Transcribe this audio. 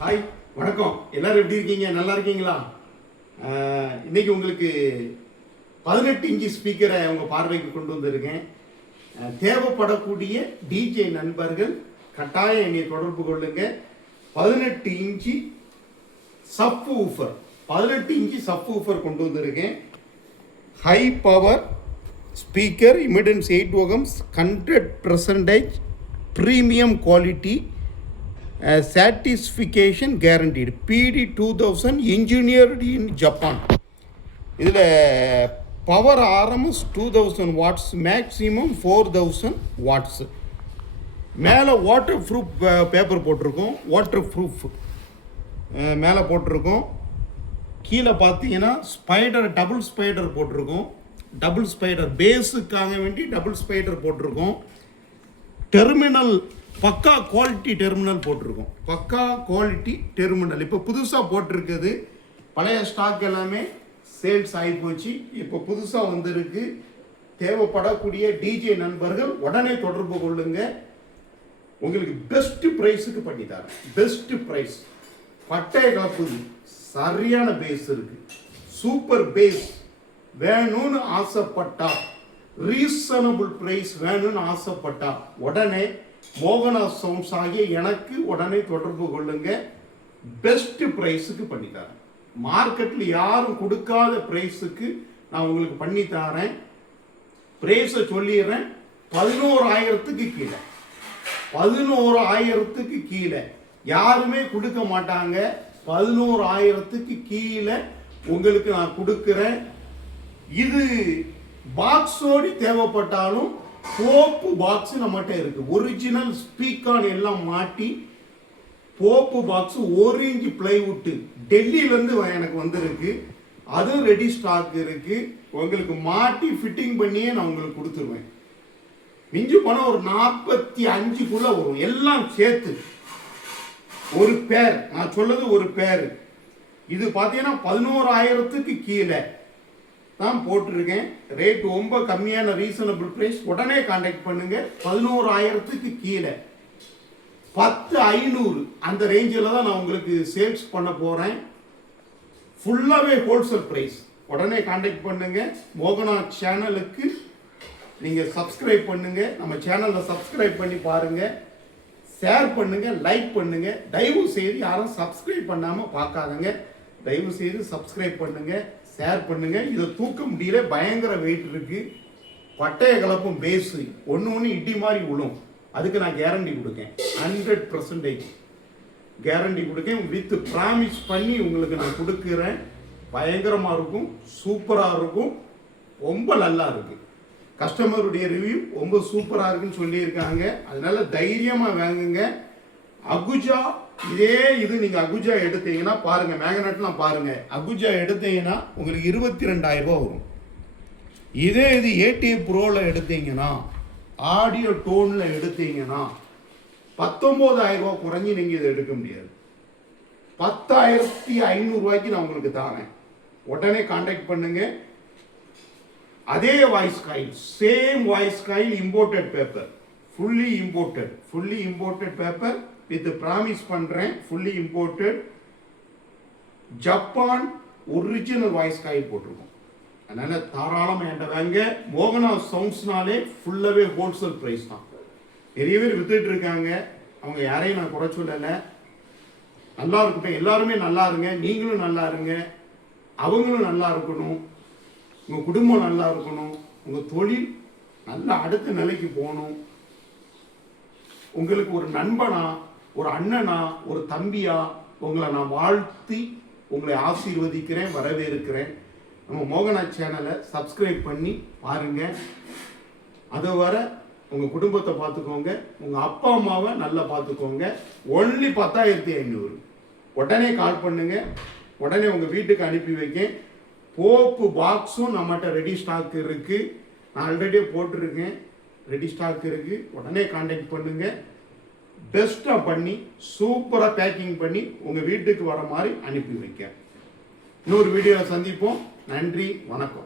Hi, வணக்கம். எல்லாரும் எப்படி இருக்கீங்க? நல்லா இருக்கீங்களா? இன்னைக்கு உங்களுக்கு 18 இன்ச்சு ஸ்பீக்கரை உங்கள் பார்வைக்கு கொண்டு வந்திருக்கேன். தேவைப்படக்கூடிய டிஜே நண்பர்கள் கட்டாயம் என்னை தொடர்பு கொள்ளுங்க. 18 inch subwoofer 18 inch subwoofer கொண்டு வந்திருக்கேன். High power speaker, impedance 8 ohms, 100% premium quality, satisfaction guaranteed, PD 2000, engineered in Japan. இதில் power RMS 2000 watts, maximum 4000 watts. மேலே வாட்டர் ப்ரூஃப் பேப்பர் போட்டிருக்கோம், வாட்டர் ப்ரூஃப் மேலே போட்டிருக்கோம். கீழே பார்த்தீங்கன்னா ஸ்பைடர், டபுள் ஸ்பைடர் போட்டிருக்கோம். டபுள் ஸ்பைடர் பேஸுக்காக வேண்டி டபுள் ஸ்பைடர் போட்டிருக்கோம். டெர்மினல் பக்கா குவாலிட்டி டெர்மினல் போட்டிருக்கோம். பக்கா குவாலிட்டி டெர்மினல் இப்போ புதுசாக போட்டிருக்குது. பழைய ஸ்டாக் எல்லாமே சேல்ஸ் ஆகி போச்சு. இப்போ புதுசாக வந்திருக்கு. தேவைப்படக்கூடிய டிஜே நண்பர்கள் உடனே தொடர்பு கொள்ளுங்க. உங்களுக்கு பெஸ்ட் ப்ரைஸுக்கு பண்ணி தரேன். Best price. பட்டை கலப்பு சரியான பேஸ் இருக்கு. சூப்பர் பேஸ் வேணும்னு ஆசைப்பட்டா, ரீசனபிள் ப்ரைஸ் வேணும்னு ஆசைப்பட்டா உடனே மோகனா சவுண்ட்ஸ் ஆகிய எனக்கு உடனே தொடர்பு கொள்ளுங்க. பெஸ்ட் ப்ரைஸுக்கு பண்ணி தரேன். மார்க்கெட்டில் யாரும் கொடுக்காத ப்ரைஸுக்கு நான் உங்களுக்கு பண்ணி தரேன். ப்ரைஸை சொல்லிடுறேன். 11,000க்கு கீழே, 11,000க்கு கீழே யாருமே கொடுக்க மாட்டாங்க. 11,000க்கு கீழே உங்களுக்கு நான் கொடுக்குறேன். இது பாக்ஸோடு தேவைப்பட்டாலும் போப்பு பாக்ஸ் நம்மகிட்ட இருக்கு. ஒரிஜினல் ஸ்பீக்கான் எல்லாம் மாட்டி போப்பு பாக்ஸ் 1 இன்ச் பிளைவுட் டெல்லியிலேருந்து எனக்கு வந்திருக்கு. அதுவும் ரெடி ஸ்டாக் இருக்கு. உங்களுக்கு மாட்டி ஃபிட்டிங் பண்ணியே நான் உங்களுக்கு கொடுத்துருவேன். மிஞ்சி போனால் ஒரு 45க்குள்ள வரும். எல்லாம் சேர்த்து ஒரு பேர், நான் சொல்லது ஒரு பேர். இது பார்த்தீங்கன்னா 11,000க்கு கீழே தான் போட்டிருக்கேன். ரேட் ரொம்ப கம்மியான ரீசனபிள் ப்ரைஸ். உடனே கான்டாக்ட் பண்ணுங்க. 11,000க்கு கீழே 10,500 அந்த ரேஞ்சில் தான் நான் உங்களுக்கு சேல்ஸ் பண்ண போகிறேன். ஃபுல்லாகவே ஹோல்சேல் ப்ரைஸ். உடனே கான்டாக்ட் பண்ணுங்க. மோகனா சேனலுக்கு நீங்கள் சப்ஸ்கிரைப் பண்ணுங்க. நம்ம சேனலில் சப்ஸ்கிரைப் பண்ணி பாருங்க, ஷேர் பண்ணுங்க, லைக் பண்ணுங்க. தயவு செய்து யாரும் சப்ஸ்கிரைப் பண்ணாமல் பார்க்காதங்க. தயவு செய்து சப்ஸ்கிரைப் பண்ணுங்க, ஷேர் பண்ணுங்க. இதை தூக்க முடியல, பயங்கர வெயிட் இருக்கு. பட்டைய கலப்பும் பேஸு ஒன்று இடி மாதிரி விழும். அதுக்கு நான் கேரண்டி கொடுக்கேன். 100% கேரண்டி கொடுக்கேன். வித் ப்ராமிஸ் பண்ணி உங்களுக்கு நான் கொடுக்குறேன். பயங்கரமாக இருக்கும், சூப்பராக இருக்கும், ரொம்ப நல்லா இருக்கு. கஸ்டமருடைய ரிவ்யூ ரொம்ப சூப்பராக இருக்குன்னு சொல்லியிருக்காங்க. அதனால தைரியமாக வாங்குங்க. அகுஜா இதே இது நீங்கள் அகுஜா எடுத்தீங்கன்னா பாருங்க, மேக்னெட்லாம் பாருங்க. அகுஜா எடுத்தீங்கன்னா உங்களுக்கு 22,000 ரூபா வரும். இதே இது ஏடிஎம் ப்ரோவில் எடுத்தீங்கன்னா, ஆடியோ டோனில் எடுத்தீங்கன்னா 19,000 ரூபா குறைஞ்சி நீங்கள் இதை எடுக்க முடியாது. 10,500 ரூபாய்க்கு நான் உங்களுக்கு தரேன். உடனே கான்டாக்ட் பண்ணுங்க. அதே voice coil, same voice coil, imported paper, fully imported paper with promise பண்ணுறேன். Fully imported Japan original voice coil போட்டிருக்கோம். அதனால் தாராளமாக என்கிட்ட வாங்க. மோகனா சவுண்ட்ஸ்னாலே ஃபுல்லாகவே ஹோல்சேல் ப்ரைஸ் தான். நிறைய பேர் வித்துட்டு இருக்காங்க. அவங்க யாரையும் நான் குறை சொல்லலை. நல்லா இருக்கட்டும், எல்லாருமே நல்லா இருங்க. நீங்களும் நல்லா இருங்க, அவங்களும் நல்லா இருக்கணும், உங்கள் குடும்பம் நல்லா இருக்கணும், உங்கள் தொழில் நல்லா அடுத்த நிலைக்கு போகணும். உங்களுக்கு ஒரு நண்பனா, ஒரு அண்ணனா, ஒரு தம்பியா உங்களை நான் வாழ்த்தி உங்களை ஆசீர்வதிக்கிறேன், வரவேற்கிறேன். நம்ம மோகனா சேனலை சப்ஸ்கிரைப் பண்ணி பாருங்க. அதை வர உங்கள் குடும்பத்தை பார்த்துக்கோங்க, உங்கள் அப்பா அம்மாவை நல்லா பார்த்துக்கோங்க. ஒன்லி 10,500. உடனே கால் பண்ணுங்க. உடனே உங்கள் வீட்டுக்கு அனுப்பி வைக்கேன். போப்பு பாக்ஸும் நம்மகிட்ட ரெடி ஸ்டாக் இருக்கு. நான் ஆல்ரெடி போட்டிருக்கேன். ரெடி ஸ்டாக் இருக்கு. உடனே கான்டாக்ட் பண்ணுங்க. பெஸ்ட்டாக பண்ணி சூப்பராக பேக்கிங் பண்ணி உங்கள் வீட்டுக்கு வர மாதிரி அனுப்பி வைக்க. இன்னொரு வீடியோவில் சந்திப்போம். நன்றி, வணக்கம்.